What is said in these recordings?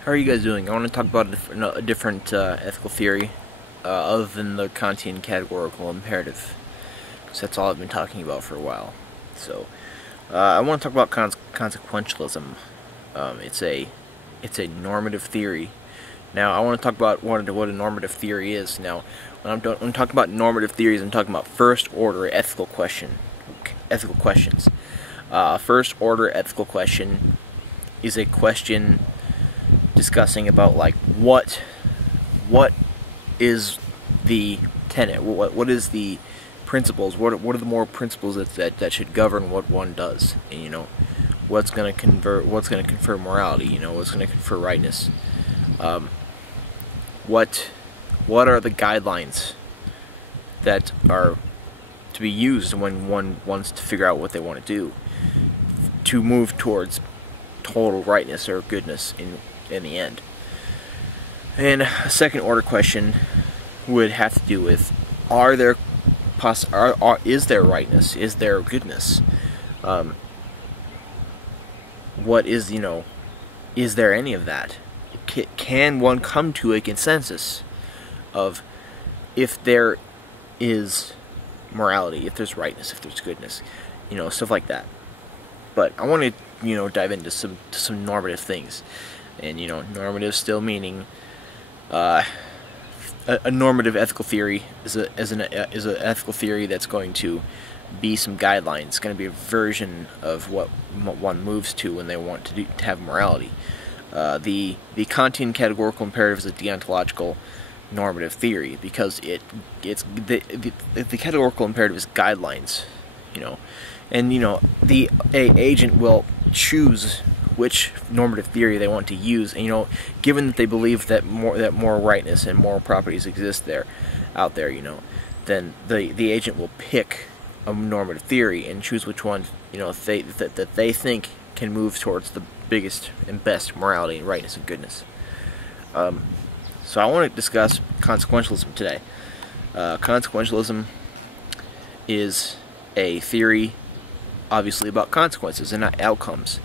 How are you guys doing? I want to talk about a different ethical theory other than the Kantian categorical imperative, because that's all I've been talking about for a while. So, I want to talk about consequentialism. It's a normative theory. Now, I want to talk about what a normative theory is. Now, when I'm talking about normative theories, I'm talking about first-order ethical questions. First-order ethical question is a question discussing about like what is the tenet, what is the principles, what are the moral principles that should govern what one does, and what's going to confer morality, what's going to confer rightness, what are the guidelines that are to be used when one wants to figure out what they want to do to move towards total rightness or goodness in the end. And a second order question would have to do with is there rightness? Is there goodness? What is, is there any of that? Can one come to a consensus of if there is morality, if there's rightness, if there's goodness, stuff like that. But I want to, dive into some normative things. And, normative still meaning a normative ethical theory is an ethical theory that's going to be some guidelines. It's going to be a version of what one moves to when they want to have morality. The Kantian categorical imperative is a deontological normative theory because the categorical imperative is guidelines, and the agent will choose which normative theory they want to use, and given that they believe that moral rightness and moral properties exist out there, then the agent will pick a normative theory and choose which one that they think can move towards the biggest and best morality and rightness and goodness. So I want to discuss consequentialism today. Consequentialism is a theory, obviously, about consequences and not outcomes.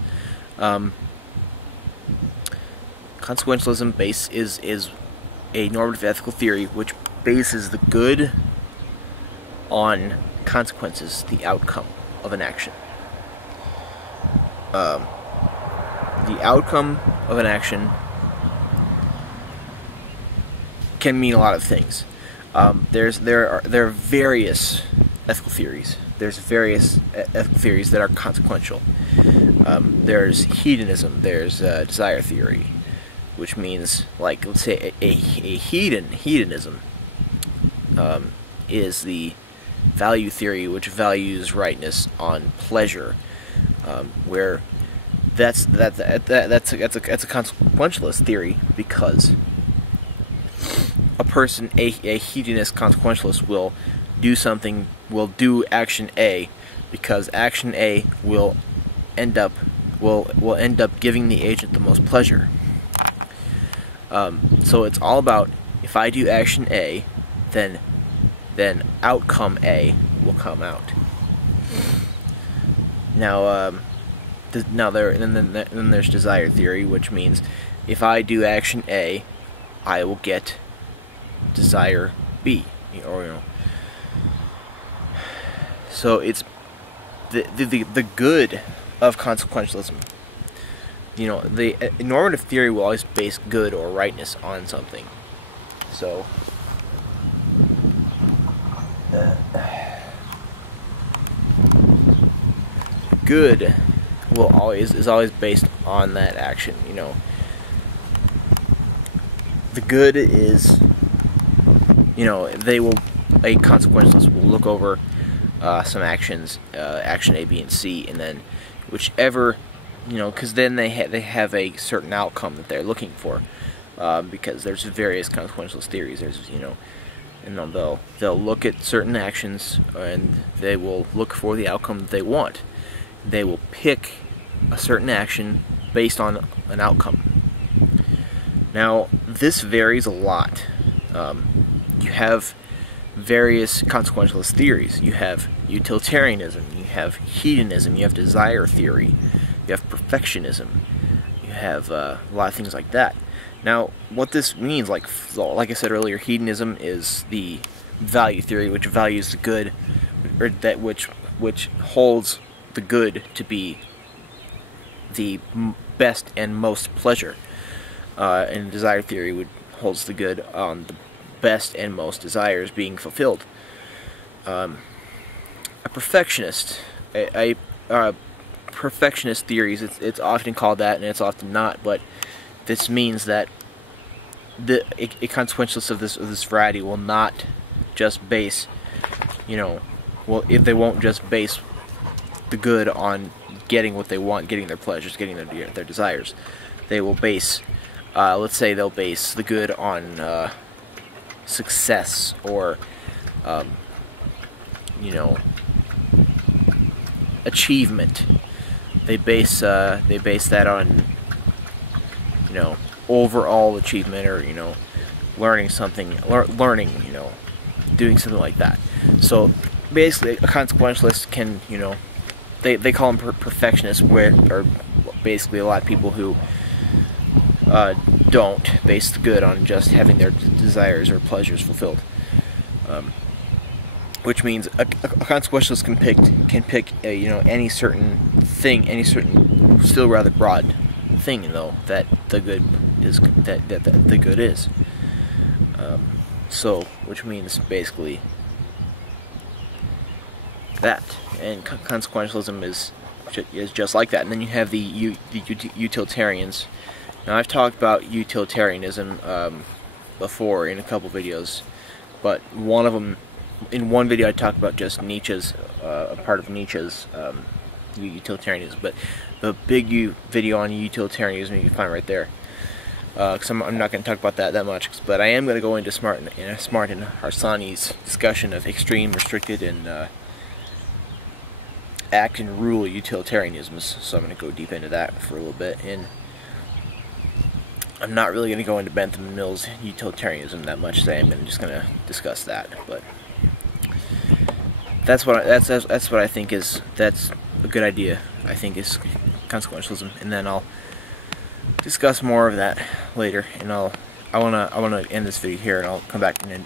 Consequentialism is a normative ethical theory which bases the good on consequences, the outcome of an action. The outcome of an action can mean a lot of things. There are various ethical theories. There's various ethical theories that are consequential. There's hedonism. There's desire theory, which means, like, let's say a hedonism is the value theory, which values rightness on pleasure, where that's a consequentialist theory, because a hedonist consequentialist will do action A because action A will end up giving the agent the most pleasure. So it's all about, if I do action A, then outcome A will come out. Now, then there's desire theory, which means if I do action A, I will get desire B, So it's the good of consequentialism. The normative theory will always base good or rightness on something. So good is always based on that action. The good is, a consequentialist will look over some actions, action A, B, and C, and then whichever, because then they have a certain outcome that they're looking for, because there's various consequentialist theories. There's, and they'll look at certain actions and they will look for the outcome that they want. They will pick a certain action based on an outcome. Now, this varies a lot. You have various consequentialist theories. You have utilitarianism, you have hedonism, you have desire theory, you have perfectionism, you have a lot of things like that. Now, what this means, like I said earlier, hedonism is the value theory, which values the good, or that which holds the good to be the best and most pleasure, and desire theory holds the good on the best and most desires being fulfilled. A perfectionist, perfectionist theories, it's often called that, and it's often not, but this means that a consequentialist of this variety will not just base, if they won't just base the good on getting what they want, getting their pleasures, getting their desires. They will base, let's say they'll base the good on success, or achievement. They base that on overall achievement, or learning something, doing something like that. So basically, a consequentialist can, they call them perfectionists, or basically a lot of people who don't base the good on just having their desires or pleasures fulfilled. Which means a consequentialist can pick any certain thing, any certain still rather broad thing, though, that the good is, that the good is. So, which means basically that, and consequentialism is just like that. And then you have the utilitarians. Now, I've talked about utilitarianism before in a couple videos, but one of them, in one video I talked about just Nietzsche's, a part of Nietzsche's utilitarianism, but the big video on utilitarianism you can find right there. Because I'm not going to talk about that much, but I am going to go into Smart and Harsanyi's discussion of extreme, restricted, and act and rule utilitarianisms. So I'm going to go deep into that for a little bit, and I'm not really going to go into Bentham and Mill's utilitarianism that much today. I'm just going to discuss that, but that's what I think that's a good idea. I think is consequentialism, and then I'll discuss more of that later. And I wanna end this video here, and I'll come back and